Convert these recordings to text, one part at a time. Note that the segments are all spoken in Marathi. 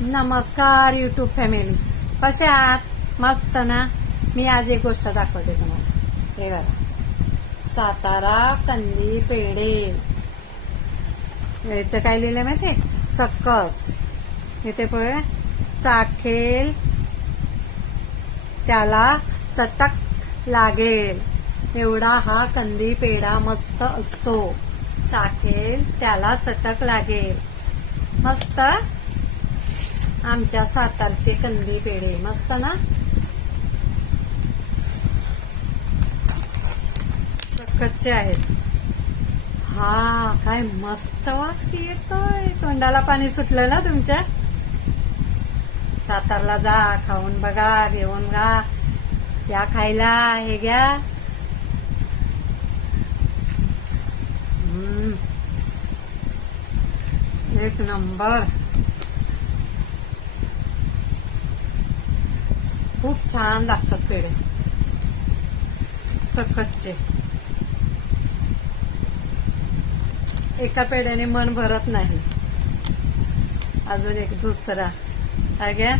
नमस्कार यूट्यूब फॅमिली, कसे आहात? मस्त ना. मी आज एक गोष्ट दाखवते तुम्हाला. हे बघा, सातारा कंदी पेढे. इथं काय लिहिलंय माहितीये? सक्कस. इथे पुढे चाखेल त्याला चटक लागेल एवढा हा कंदी पेढा मस्त असतो. चाखेल त्याला चटक लागेल. मस्त. आमच्या सातारचे कंदी पेढे मस्त ना. सक्कसचे आहेत. हा काय मस्त वास येतोय. तोंडाला पाणी सुटलं ना तुमच्या. सातारला जा, खाऊन बघा, घेऊन जा, या खायला. हे घ्या. एक नंबर. खूप छान लागतात पेढे सक्कसचे. एका पेढ्याने मन भरत नाही. अजून एक दुसरा. घ्या.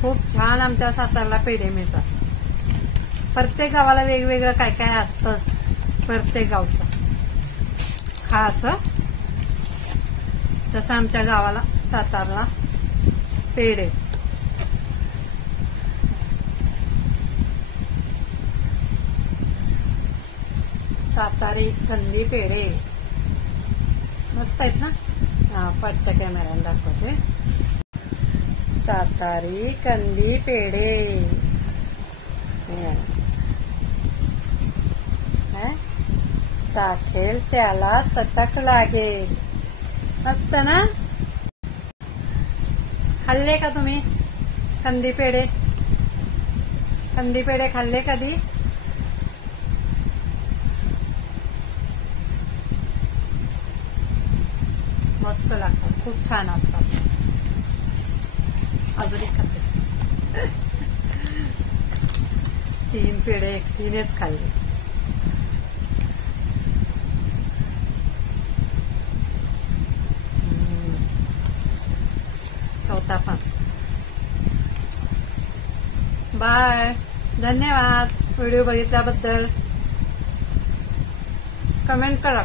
खूप छान आमच्या सातारला पेढे मिळतात. प्रत्येक गावाला वेगवेगळं काय काय असतंच. प्रत्येक गावचं खास. तसं आमच्या गावाला सातारला पेढे. सातारी कंदी पेढे मस्त आहेत ना. हा, पटच्या कॅमेऱ्याने दाखवते. सातारी कंदी पेढे. चाखेल त्याला चटक लागेल. मस्त ना. खाल्ले का तुम्ही कंदी पेढे? कंदी पेढे खाल्ले कधी? मस्त लागतात. खूप छान असतात. अजून एक खाते. 3 पेढे एकटीनेच खाल्ले. चौथा पण. बाय. धन्यवाद व्हिडिओ बघितल्याबद्दल. कमेंट करा.